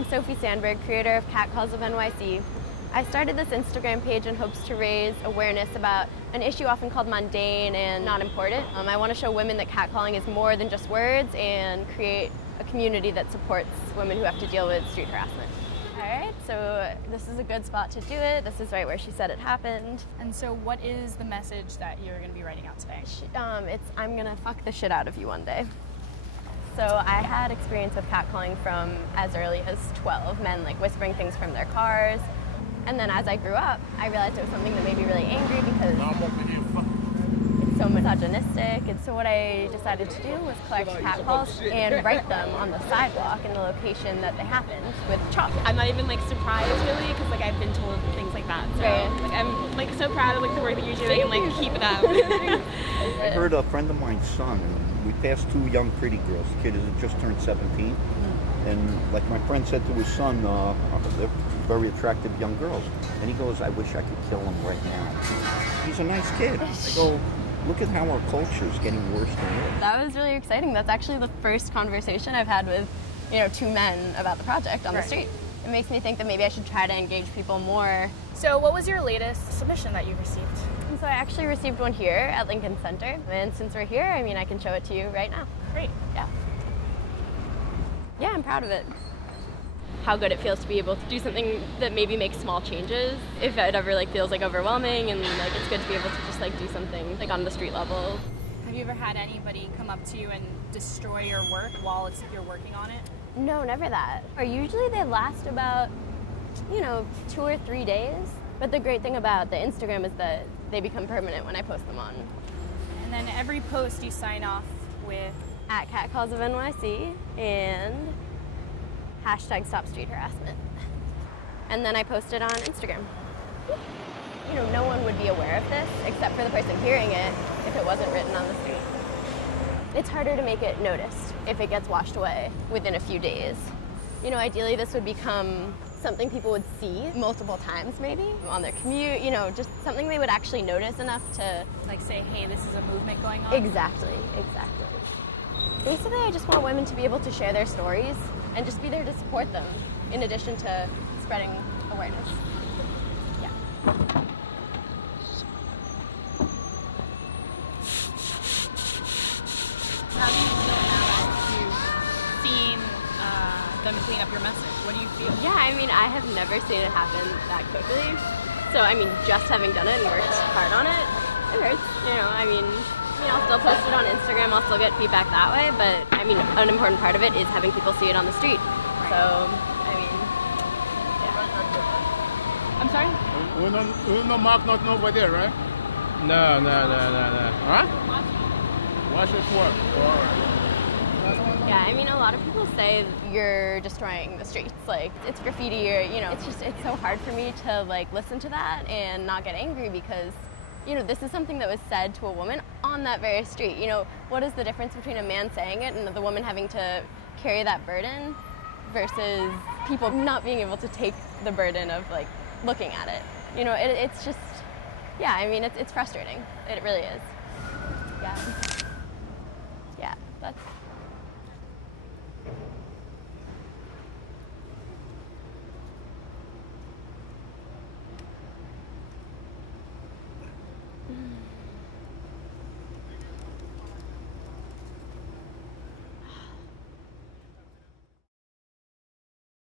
I'm Sophie Sandberg, creator of Calls of NYC. I started this Instagram page in hopes to raise awareness about an issue often called mundane and not important. I want to show women that catcalling is more than just words and create a community that supports women who have to deal with street harassment. All right, so this is a good spot to do it. This is right where she said it happened. And so what is the message that you're going to be writing out today? It's I'm gonna fuck the shit out of you one day. So I had experience with catcalling from as early as 12, men like whispering things from their cars. And then as I grew up, I realized it was something that made me really angry because it's so misogynistic. And so what I decided to do was collect catcalls and write them on the sidewalk in the location that they happened with chalk. I'm not even like surprised really because like I've been told things like that. So like I'm like so proud of like the work that you're doing and like keep it up. I heard a friend of mine's son, and we passed two young pretty girls. The kid has just turned 17. And like my friend said to his son, they're very attractive young girls. And he goes, I wish I could kill him right now. He's a nice kid. I go, look at how our culture is getting worse and worse. That was really exciting. That's actually the first conversation I've had with, two men about the project on the street. It makes me think that maybe I should try to engage people more. So what was your latest submission that you received? And so I actually received one here at Lincoln Center. And since we're here, I can show it to you right now. Great. Yeah. Yeah, I'm proud of it. How good it feels to be able to do something that maybe makes small changes. If it ever feels overwhelming, and it's good to be able to just do something on the street level. Have you ever had anybody come up to you and destroy your work while you're working on it? No, never that. Or usually they last about, 2 or 3 days. But the great thing about the Instagram is that they become permanent when I post them on. And then every post you sign off with at Calls of NYC and #StopStreetHarassment. And then I post it on Instagram. No one would be aware of this except for the person hearing it if it wasn't written on the street. It's harder to make it noticed if it gets washed away within a few days. Ideally this would become something people would see multiple times maybe on their commute, just something they would actually notice enough to say, hey, this is a movement going on? Exactly. Basically, I just want women to be able to share their stories and just be there to support them, in addition to spreading awareness. Yeah. How do you feel now that you've seen them clean up your message? What do you feel? Yeah, I have never seen it happen that quickly. So, just having done it and worked hard on it, it hurts. I'll still post it on Instagram, I'll still get feedback that way, but an important part of it is having people see it on the street. So, yeah. I'm sorry? We no mark not over there, right? No. Huh? Watch it work. All right. Yeah, a lot of people say you're destroying the streets, it's graffiti or, it's so hard for me to listen to that and not get angry because this is something that was said to a woman on that very street. What is the difference between a man saying it and the woman having to carry that burden versus people not being able to take the burden of looking at it? It's just, yeah, it's frustrating. It really is. Yeah. Yeah, that's